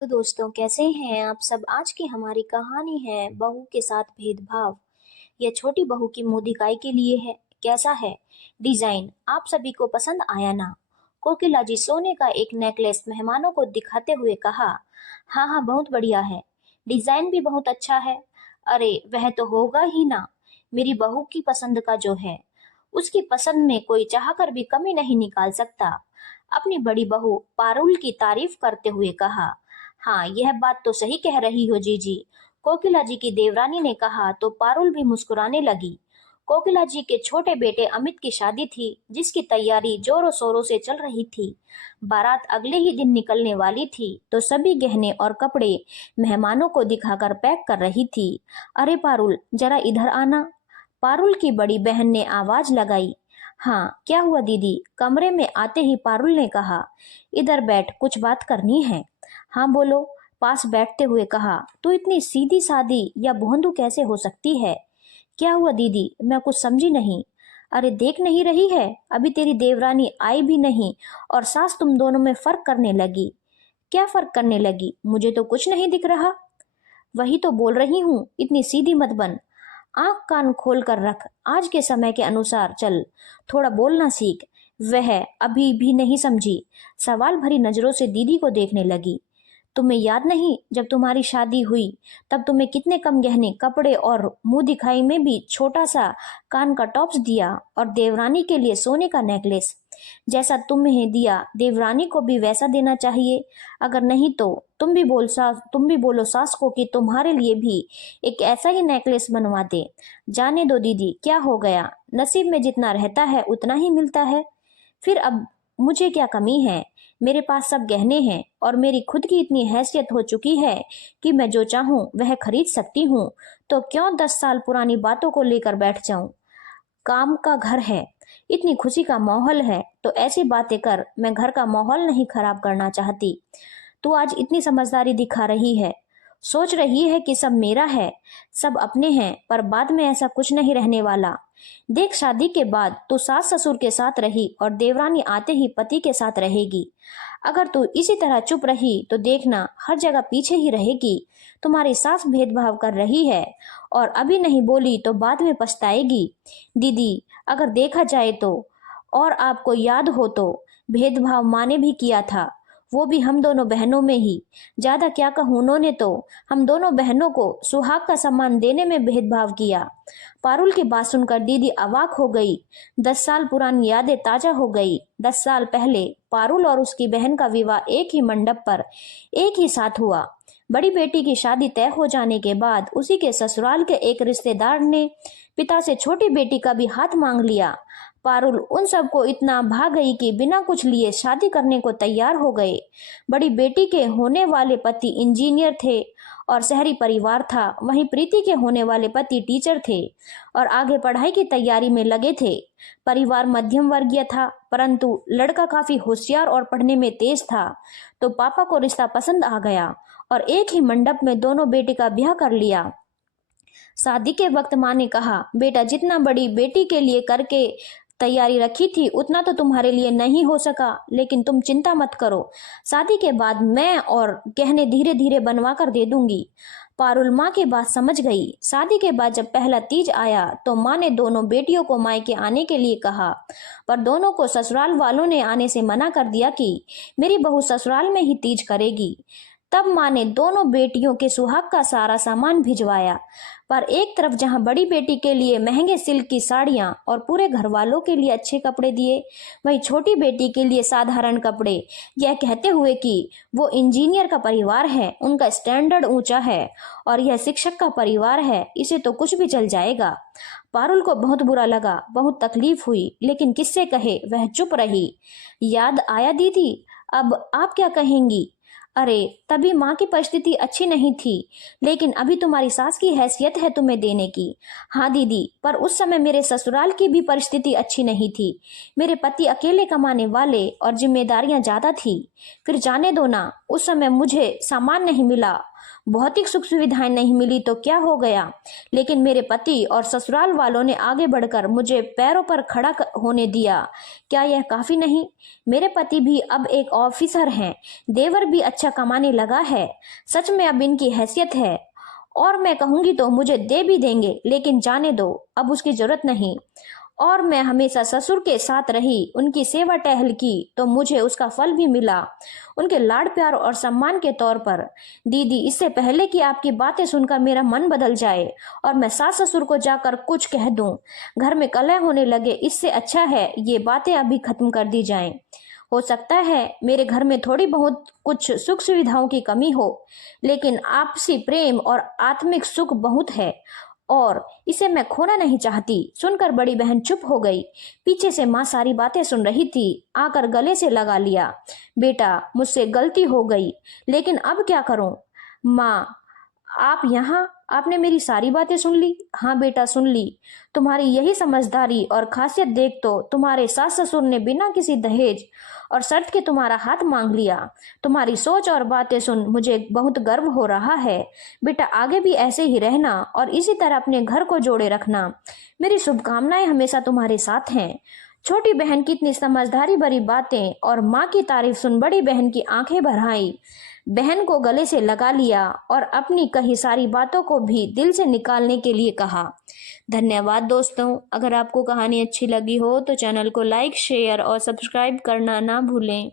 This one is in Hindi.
तो दोस्तों कैसे हैं आप सब। आज की हमारी कहानी है बहू के साथ भेदभाव। यह छोटी बहू की मुंह दिखाई के लिए है। कैसा है डिजाइन, आप सभी को पसंद आया ना। कोकिला जी सोने का एक नेकलेस मेहमानों को दिखाते हुए कहा, हाँ हाँ बहुत बढ़िया है, डिजाइन भी बहुत अच्छा है। अरे वह तो होगा ही ना, मेरी बहू की पसंद का जो है, उसकी पसंद में कोई चाहकर भी कमी नहीं निकाल सकता। अपनी बड़ी बहू पारुल की तारीफ करते हुए कहा, हाँ यह बात तो सही कह रही हो जीजी। कोकिला जी की देवरानी ने कहा तो पारुल भी मुस्कुराने लगी। कोकिला जी के छोटे बेटे अमित की शादी थी, जिसकी तैयारी जोरों शोरों से चल रही थी। बारात अगले ही दिन निकलने वाली थी, तो सभी गहने और कपड़े मेहमानों को दिखाकर पैक कर रही थी। अरे पारुल जरा इधर आना, पारुल की बड़ी बहन ने आवाज लगाई। हाँ क्या हुआ दीदी, कमरे में आते ही पारुल ने कहा। इधर बैठ, कुछ बात करनी है। हाँ बोलो, पास बैठते हुए कहा। तू इतनी सीधी सादी या भोंदू कैसे हो सकती है। क्या हुआ दीदी, मैं कुछ समझी नहीं। अरे देख नहीं रही है, अभी तेरी देवरानी आई भी नहीं और सास तुम दोनों में फर्क करने लगी। क्या फर्क करने लगी, मुझे तो कुछ नहीं दिख रहा। वही तो बोल रही हूँ, इतनी सीधी मत बन। आंख कान खोल कर रख, आज के समय के अनुसार चल, थोड़ा बोलना सीख। वह अभी भी नहीं समझी, सवाल भरी नजरों से दीदी को देखने लगी। तुम्हें याद नहीं, जब तुम्हारी शादी हुई तब तुम्हें कितने कम गहने कपड़े और मुंह दिखाई में भी छोटा सा कान का टॉप्स दिया, और देवरानी के लिए सोने का नेकलेस। जैसा तुम्हें दिया देवरानी को भी वैसा देना चाहिए। अगर नहीं तो तुम भी बोलो सास को कि तुम्हारे लिए भी एक ऐसा ही नेकलेस बनवा दे। जाने दो दीदी, क्या हो गया, नसीब में जितना रहता है उतना ही मिलता है। फिर अब मुझे क्या कमी है, मेरे पास सब गहने हैं और मेरी खुद की इतनी हैसियत हो चुकी है कि मैं जो चाहूं वह खरीद सकती हूँ। तो क्यों 10 साल पुरानी बातों को लेकर बैठ जाऊं। काम का घर है, इतनी खुशी का माहौल है, तो ऐसी बातें कर, मैं घर का माहौल नहीं खराब करना चाहती। तू आज इतनी समझदारी दिखा रही है, सोच रही है कि सब मेरा है, सब अपने हैं, पर बाद में ऐसा कुछ नहीं रहने वाला। देख शादी के बाद तू सास ससुर के साथ रही और देवरानी आते ही पति के साथ रहेगी। अगर तू इसी तरह चुप रही तो देखना हर जगह पीछे ही रहेगी। तुम्हारी सास भेदभाव कर रही है और अभी नहीं बोली तो बाद में पछताएगी। दीदी अगर देखा जाए तो, और आपको याद हो तो, भेदभाव माँ ने भी किया था, वो भी हम दोनों बहनों में ही। ज्यादा क्या कहूँ, उन्होंने तो हम दोनों बहनों को सुहाग का सम्मान देने में भेदभाव किया। पारुल की बात सुनकर दीदी अवाक हो गई। 10 साल पुरानी यादें ताजा हो गई। 10 साल पहले पारुल और उसकी बहन का विवाह एक ही मंडप पर एक ही साथ हुआ। बड़ी बेटी की शादी तय हो जाने के बाद उसी के ससुराल के एक रिश्तेदार ने पिता से छोटी बेटी का भी हाथ मांग लिया। पारुल उन सबको इतना भा गई कि बिना कुछ लिए शादी करने को तैयार हो गए। बड़ी बेटी के होने वाले पति इंजीनियर थे और शहरी परिवार था, वहीं प्रीति के होने वाले पति टीचर थे और आगे पढ़ाई की तैयारी में लगे थे। परिवार मध्यम वर्गीय था, परंतु लड़का काफी होशियार और पढ़ने में तेज था, तो पापा को रिश्ता पसंद आ गया और एक ही मंडप में दोनों बेटी का ब्याह कर लिया। शादी के वक्त माँ ने कहा, बेटा जितना बड़ी बेटी के लिए करके तैयारी रखी थी उतना तो तुम्हारे लिए नहीं हो सका, लेकिन तुम चिंता मत करो, शादी के बाद मैं और गहने धीरे धीरे बनवा कर दे दूंगी। पारुल माँ की बात समझ गई। शादी के बाद जब पहला तीज आया तो माँ ने दोनों बेटियों को मायके आने के लिए कहा, पर दोनों को ससुराल वालों ने आने से मना कर दिया कि मेरी बहू ससुराल में ही तीज करेगी। तब माँ ने दोनों बेटियों के सुहाग का सारा सामान भिजवाया, पर एक तरफ जहां बड़ी बेटी के लिए महंगे सिल्क की साड़ियां और पूरे घर वालों के लिए अच्छे कपड़े दिए, वहीं छोटी बेटी के लिए साधारण कपड़े, यह कहते हुए कि वो इंजीनियर का परिवार है, उनका स्टैंडर्ड ऊंचा है और यह शिक्षक का परिवार है, इसे तो कुछ भी चल जाएगा। पारुल को बहुत बुरा लगा, बहुत तकलीफ हुई, लेकिन किससे कहे, वह चुप रही। याद आया दीदी, अब आप क्या कहेंगी। अरे तभी माँ की परिस्थिति अच्छी नहीं थी, लेकिन अभी तुम्हारी सास की हैसियत है तुम्हें देने की। हाँ दीदी, पर उस समय मेरे ससुराल की भी परिस्थिति अच्छी नहीं थी। मेरे पति अकेले कमाने वाले और जिम्मेदारियां ज्यादा थी। फिर जाने दो ना, उस समय मुझे सामान नहीं मिला भौतिक सुख सुविधाएं नहीं मिली तो क्या हो गया, लेकिन मेरे पति और ससुराल वालों ने आगे बढ़कर मुझे पैरों पर खड़ा होने दिया। क्या यह काफी नहीं? मेरे पति भी अब एक ऑफिसर हैं, देवर भी अच्छा कमाने लगा है। सच में अब इनकी हैसियत है, और मैं कहूंगी तो मुझे दे भी देंगे, लेकिन जाने दो, अब उसकी जरूरत नहीं। और मैं हमेशा ससुर के साथ रही, उनकी सेवा टहल की, तो मुझे उसका फल भी मिला, उनके लाड़ प्यार और सम्मान के तौर पर। दीदी, इससे पहले कि आपकी बातें सुनकर मेरा मन बदल जाए और मैं सास ससुर को जाकर कुछ कह दूं, घर में कलह होने लगे, इससे अच्छा है ये बातें अभी खत्म कर दी जाएं। हो सकता है मेरे घर में थोड़ी बहुत कुछ सुख सुविधाओं की कमी हो, लेकिन आपसी प्रेम और आत्मिक सुख बहुत है, और इसे मैं खोना नहीं चाहती। सुनकर बड़ी बहन चुप हो गई। पीछे से माँ सारी बातें सुन रही थी, आकर गले से लगा लिया। बेटा, मुझसे गलती हो गई, लेकिन अब क्या करूं? माँ, आप यहाँ, आपने मेरी सारी बातें सुन ली? हाँ बेटा, सुन ली। तुम्हारी यही समझदारी और खासियत देख तो तुम्हारे सास ससुर ने बिना किसी दहेज और शर्त के तुम्हारा हाथ मांग लिया। तुम्हारी सोच और बातें सुन मुझे बहुत गर्व हो रहा है। बेटा, आगे भी ऐसे ही रहना और इसी तरह अपने घर को जोड़े रखना। मेरी शुभकामनाएं हमेशा तुम्हारे साथ हैं। छोटी बहन की इतनी समझदारी भरी बातें और माँ की तारीफ सुन बड़ी बहन की आंखें भर आई। बहन को गले से लगा लिया और अपनी कही सारी बातों को भी दिल से निकालने के लिए कहा। धन्यवाद दोस्तों। अगर आपको कहानी अच्छी लगी हो तो चैनल को लाइक, शेयर और सब्सक्राइब करना ना भूलें।